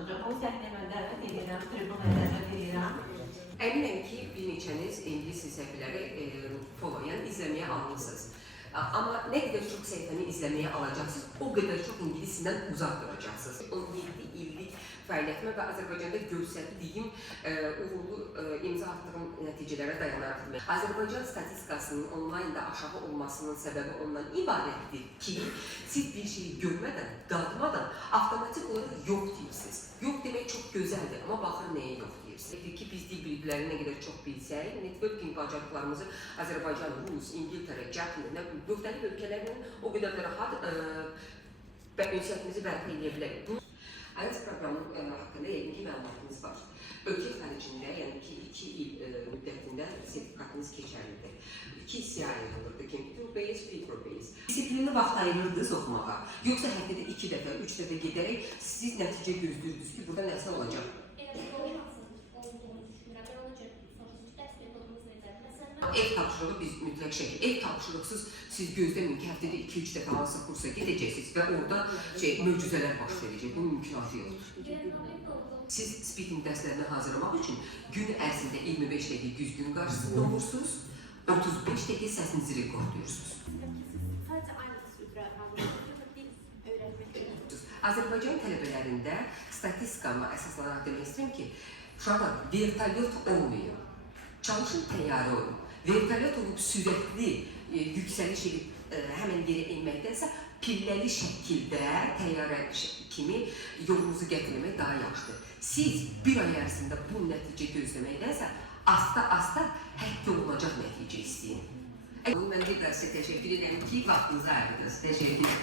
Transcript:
danışacaq. O səhnəyə mən dəvət edirəm, tribunaya dəvət edirəm. Əminəm ki, bir neçəniz ingilis səhifələri follow, yəni izləməyə almışsınız. Amma nə qədər çox səhifəni izləməyə alacaqsınız, o qədər çox ingilisdən uzaq duracaqsınız. 17 illik fəaliyyətimə və Azərbaycanda göstərdiyim uğurlu imza atdığım nəticələrə dayanaraq. Azərbaycan statistikasının onlaynda aşağı olmasının səbəbi ondan ibarətdir ki, siz bir şeyi görmədən, dadmadan avtomatik olaraq yox deyirsiniz. Yox demək çox gözəldir, amma baxır nəyə yox deyirsiniz. Ki, biz dil biliklərini nə qədər çox bilsək, networking bacarıqlarımızı Azərbaycan, Rus, İngiltərə, Japoniyya, müxtəlif ölkələrlə o qədər də rahat ünsiyyətimizi bərpa edə bilərik. IELTS proqramının haqqında yəqin ki, məlumatınız var. Ölkə xaricində, yəni ki, 2 il müddətində sertifikatınız keçərlidir. 2 hissəyə ayrılırdı, computer based, speaker based. Disiplinli vaxt ayırırdınız oxumağa, yoxsa həftədə 2 dəfə, 3 dəfə gedərək siz nəticə gözləyirdiniz ki, burada nəsə olacaq? Ev tapşırığı biz mütləq şəkil. Ev tapşırıqsız siz gözləməyin ki, həftədə 2-3 dəfə hansısa kursa gedəcəksiniz və orada möcüzələr baş verəcək. Bunun mümkünatı yoxdur. Siz speaking dərslərinə hazırlamaq üçün gün ərzində 25 dəqiqə güzgün qarşısında olursunuz, 35 dəqiqə səsinizi rekordlayırsınız. Azərbaycan tələbələrində statistikama əsaslanaraq demək istəyirəm ki, uşaqlar vertolyot olmayın, çalışın təyyarə olun. Vertolyot olub sürətli yüksəliş edib həmən yerə enməkdənsə pilləli şəkildə təyyarə kimi yolunuzu gətirmək daha yaxşıdır. Siz bir ay ərzində bu nəticə gözləməkdənsə asta-asta həkk olunacaq nəticə istəyin. Mən bir daha sizə təşəkkür edirəm ki, vaxtınızı ayırdınız. Təşəkkür edirəm.